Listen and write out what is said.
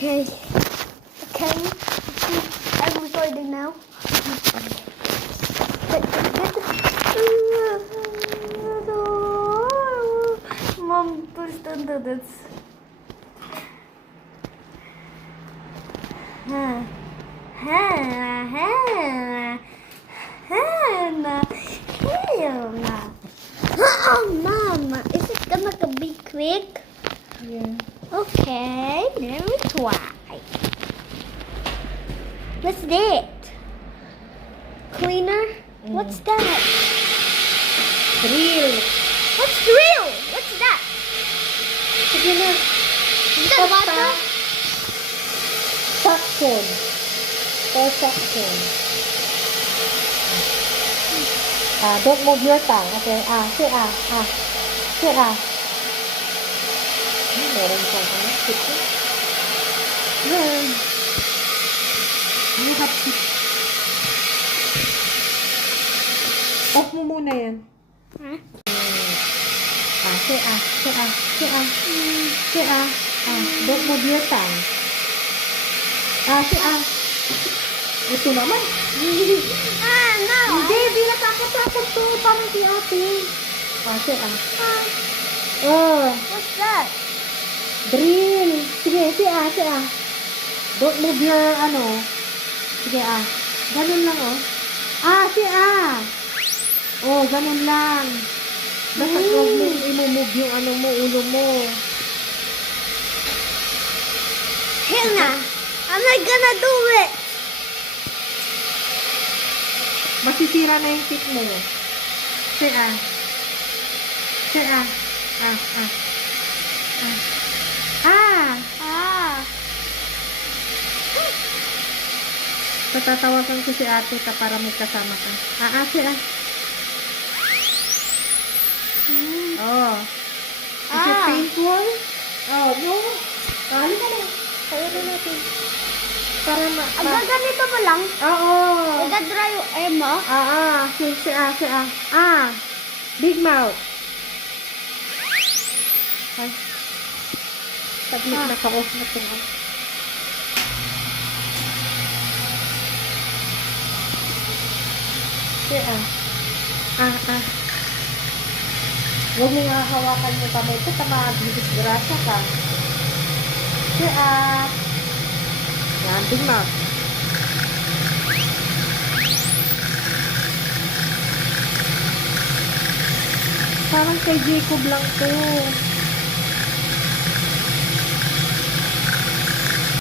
Okay. Okay. I'm recording now. Mom pushed under this. Oh, Mom, is it gonna be quick? Yeah. Okay, let me try. What's that? Cleaner? What's that? Drill. What's drill? What's that? Sige na. Is that water? Suction. Or suction. Don't move your tongue. Okay. Say Say meron kang stick. Ano hapsik? Off mo muna yan. Huh? Say don't move your tongue. Say Ito naman. No. Hindi natakot to. Parang si ate. Say What's that? Drill. Sige, say Don't move your, Sige, ganun lang, say ganun lang. Basta huwag mo imumove yung ulo mo. Here na. I'm not gonna do it. Masisira na yung tip mo. Say Say Patatawagan ko si ate para may kasama ka. Say Is it painful? No. Halika na. Kaya na natin. Para Ganito mo lang. Oo. Iga-dry yung air mo. Say Big mouth. Ay. Saglit na ka-off na ito. Say Huwag mo nga hawakan yung kamay ko. Disgrasya ka. Say Yan, big mouth. Parang kay Jacob lang to.